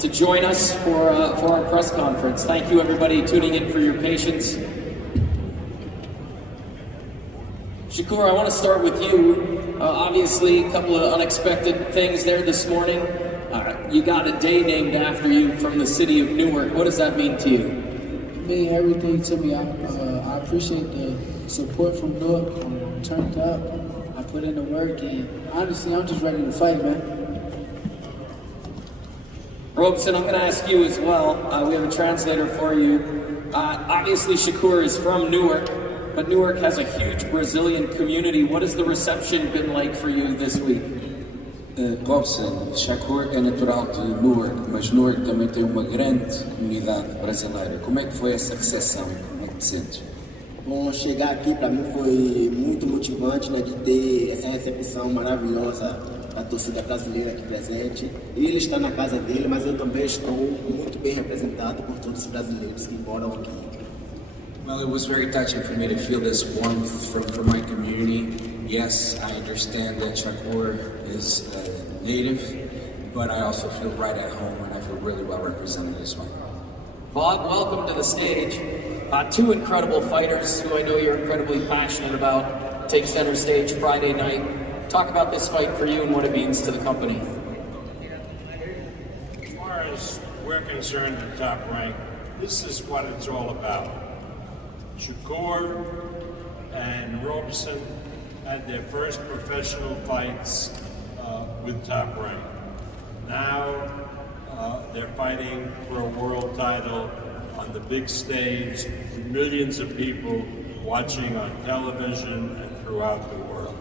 to join us for our press conference. Thank you, everybody, tuning in for your patience. Shakur, I want to start with you. Obviously, a couple of unexpected things there this morning. You got a day named after you from the city of Newark. What does that mean to you? It means everything to me. I appreciate the support from Newark. I'm turned up. I put in the work, and honestly, I'm just ready to fight, man. Robson, I'm going to ask you as well. We have a translator for you. Obviously, Shakur is from Newark, but Newark has a huge Brazilian community. What has the reception been like for you this week? Robson, Shakur é natural de Newark, mas Newark também tem uma grande comunidade brasileira. Como é que foi essa recepção? Como é que te sentes? Bom, chegar aqui para mim foi muito motivante, né, de ter essa recepção maravilhosa da torcida brasileira aqui presente. Ele está na casa dele, mas eu também estou muito bem representado por todos os brasileiros que moram aqui. Well, it was very touching for me to feel this warmth from my community. Yes, I understand that Shakur is native, but I also feel right at home and I feel really well represented as well. Bob, welcome to the stage. Two incredible fighters who I know you're incredibly passionate about take center stage Friday night. Talk about this fight for you and what it means to the company. As far as we're concerned at Top Rank, this is what it's all about. Shakur and Robson had their first professional fights with Top Rank. Now they're fighting for a world title on the big stage, millions of people watching on television and throughout the world.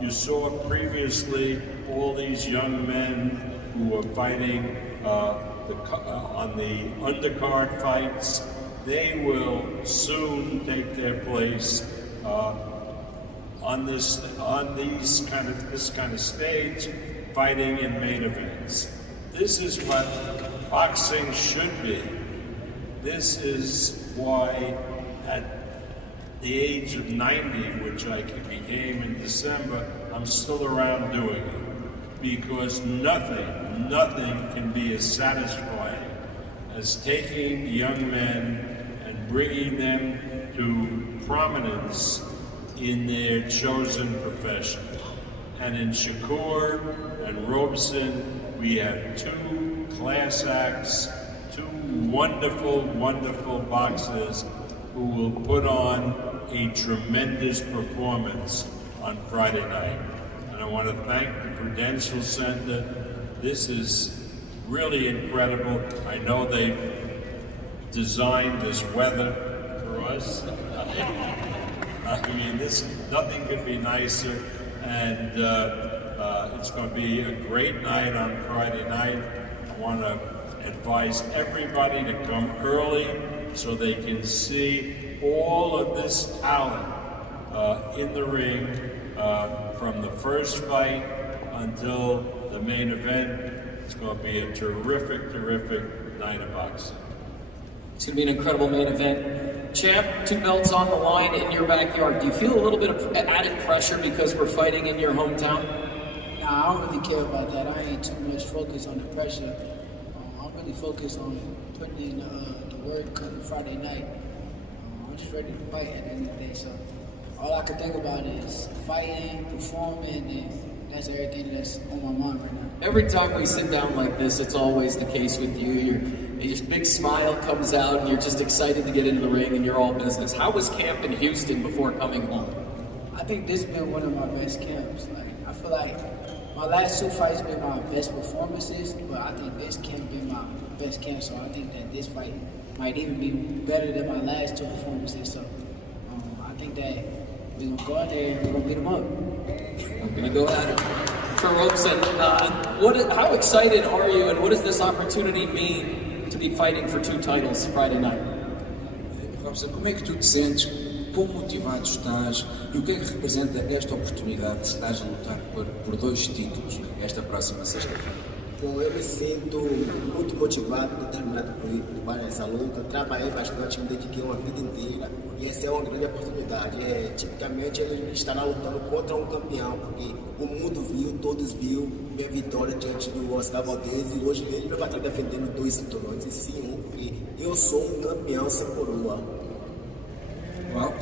You saw previously all these young men who were fighting on the undercard fights. They will soon take their place on this kind of stage, fighting in main events. This is what boxing should be. This is why at the age of 90, which I became in December, I'm still around doing it. Because nothing can be as satisfying as taking young men and bringing them to prominence in their chosen profession. And in Shakur and Robson, we have two class acts, two wonderful, wonderful boxers who will put on a tremendous performance on Friday night. And I want to thank the Prudential Center. This is really incredible. I know they've designed this weather for us. I mean, nothing could be nicer, and it's going to be a great night on Friday night. I want to advise everybody to come early so they can see all of this talent in the ring from the first fight until the main event. It's going to be a terrific, terrific night of boxing. It's going to be an incredible main event. Champ, 2 belts on the line in your backyard. Do you feel a little bit of added pressure because we're fighting in your hometown? Nah, I don't really care about that. I ain't too much focused on the pressure. I'm really focused on putting in the work come Friday night. I'm just ready to fight at the end of the day. So all I can think about is fighting, performing, and that's everything that's on my mind right now. Every time we sit down like this, it's always the case with you. Your big smile comes out and you're just excited to get into the ring and you're all business. How was camp in Houston before coming home? I think this has been one of my best camps. I feel like my last 2 fights been my best performances, but I think this camp been my best camp, so I think that this fight might even be better than my last 2 performances. So I think that we're going to go out there and we're going to beat them up. We're going to go at it. For Robson, how excited are you and what does this opportunity mean to be fighting for 2 titles Friday night? Robson, como é que tu te sentes? Quão motivado estás? E o que é que representa esta oportunidade de estás a lutar por 2 títulos esta próxima sexta-feira? Bom, eu me sinto muito motivado, determinado por essa luta. Trabalhei bastante, me dediquei uma vida inteira e essa é uma grande oportunidade. Tipicamente ele estará lutando contra um campeão, porque o mundo viu, todos viu minha vitória diante do Oscar Valdez, e hoje ele não vai estar defendendo 2 cinturões, e sim um, porque eu sou um campeão sem coroa. Well,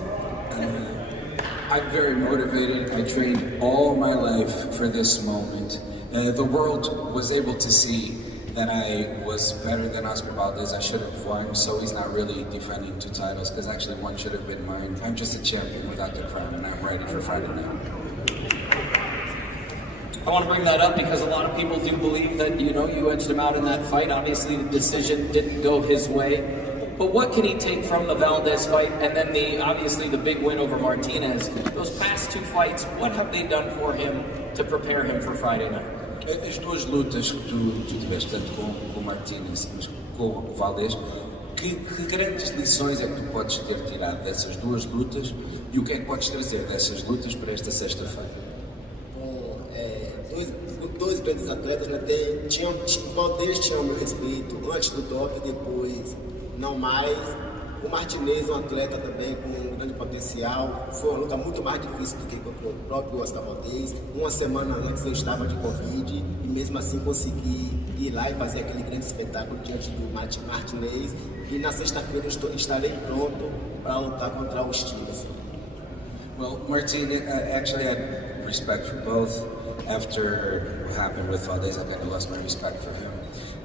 I'm very motivated. I trained all my life for this moment. The world was able to see that I was better than Oscar Valdez. I should have won, so he's not really defending 2 titles, because actually one should have been mine. I'm just a champion without the crown, and I'm ready for Friday night. I want to bring that up because a lot of people do believe that, you edged him out in that fight. Obviously, the decision didn't go his way. But what can he take from the Valdez fight and then obviously the big win over Martinez? Those past 2 fights, what have they done for him to prepare him for Friday night? As 2 lutas que tu tiveste, tanto com o Martinez mas com o Valdez, que grandes lições é que tu podes ter tirado dessas 2 lutas e o que é que podes trazer dessas lutas para esta sexta-feira? Bom, dois grandes atletas, né? O Valdez tinha o meu respeito antes do top, depois não mais. O Martinez é um atleta também com um grande potencial. Foi uma luta muito mais difícil do que contra o próprio Oscar Valdez. Uma semana antes eu estava de Covid e mesmo assim consegui ir lá e fazer aquele grande espetáculo diante do Martinez. E na sexta-feira eu estarei pronto para lutar contra o Stevenson. Well, Martinez, actually I had respect for both. After what happened with Valdez, I kind of lost my respect for him.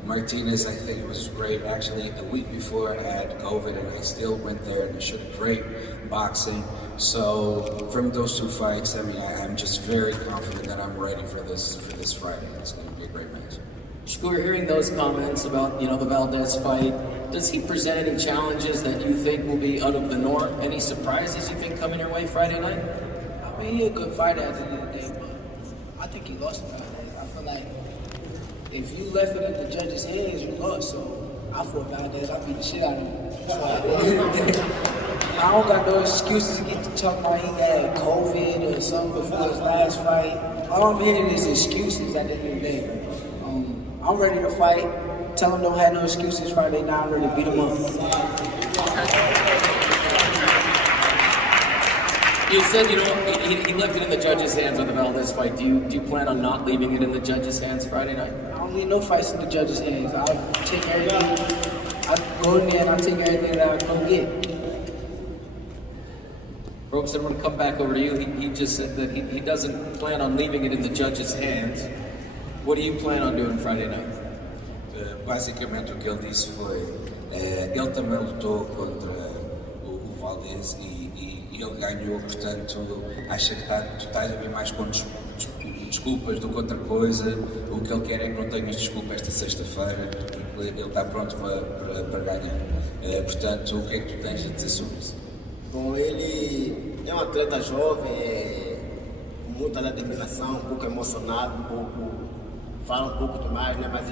Martinez, I think it was great. Actually, a week before I had COVID and I still went there and I showed great boxing. So from those 2 fights, I'm just very confident that I'm ready for this Friday. It's going to be a great match. Shakur, hearing those comments about, the Valdez fight, does he present any challenges that you think will be out of the norm? Any surprises you think coming your way Friday night? I mean, he's a good fighter at the end of the day, but I think he lost the fight. I feel like if you left it in the judges' hands, you lost. So I fought Valdez, I beat the shit out of him. I don't got no excuses to get to talk about he had COVID or something before his last fight. All I'm hearing is excuses at the end of the day. I'm ready to fight. Tell him don't have no excuses Friday night. I'm ready to beat him up. You said, he left it in the judges' hands with the Valdez fight. Do you plan on not leaving it in the judges' hands Friday night? I don't need no fights in the judges' hands. I'll take everything. I go in there and I'll take everything that I come get. Robson, I'm going to come back over to you. He just said that he doesn't plan on leaving it in the judges' hands. What do you plan on doing Friday night? Basicamente o que ele disse foi, ele também lutou contra o Valdez e ele ganhou, portanto acha que tu estás a vir mais com desculpas do que outra coisa. O que ele quer é que não tenhas desculpa esta sexta-feira, porque ele está pronto para ganhar. Portanto, o que é que tu tens a dizer sobre isso? Bom, ele é um atleta jovem, com muita determinação, um pouco emocionado, fala um pouco demais, né? Mas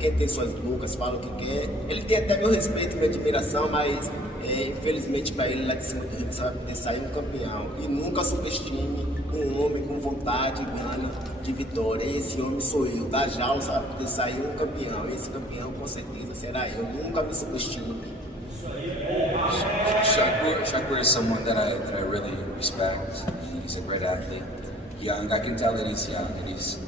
quem tem suas bocas, fala o que quer. Ele tem até meu respeito, minha admiração, mas infelizmente para ele lá de cima do ringue só vai poder sair um campeão. E nunca subestime um homem com vontade, gana de vitória. E esse homem sou eu, da jaula só vai poder sair um campeão. E esse campeão com certeza será eu. Nunca me subestime. Shakur is someone that I really respect. He's a great athlete. Young, I can tell that he's young and he's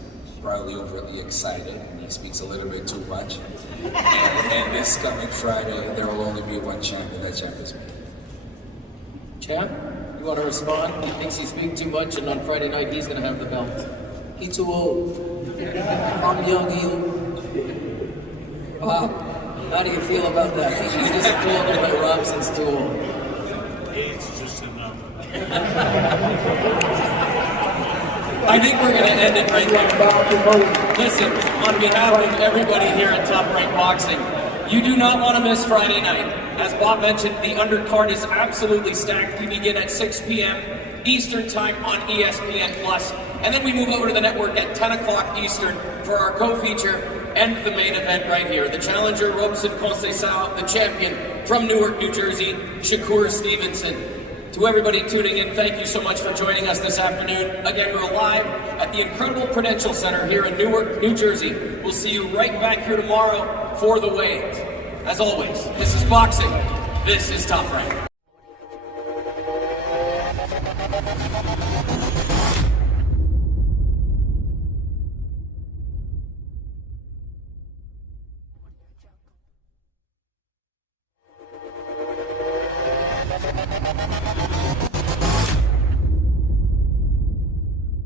probably overly excited and he speaks a little bit too much. And this coming Friday, there will only be one champion. That champion is me. Champ, you want to respond? He thinks he's speaking too much, and on Friday night he's going to have the belt. He too old. I'm young, he old. Wow. How do you feel about that? You just told him that Robson's too old. He's just a number. I think we're going to end it right there. Listen, on behalf of everybody here at Top Rank Boxing, you do not want to miss Friday night. As Bob mentioned, the undercard is absolutely stacked. We begin at 6 p.m. Eastern Time on ESPN+. And then we move over to the network at 10 o'clock Eastern for our co-feature and the main event right here. The challenger, Robson Conceicao, the champion from Newark, New Jersey, Shakur Stevenson. To everybody tuning in, thank you so much for joining us this afternoon. Again, we're live at the incredible Prudential Center here in Newark, New Jersey. We'll see you right back here tomorrow for the weigh-ins. As always, this is boxing. This is Top Rank.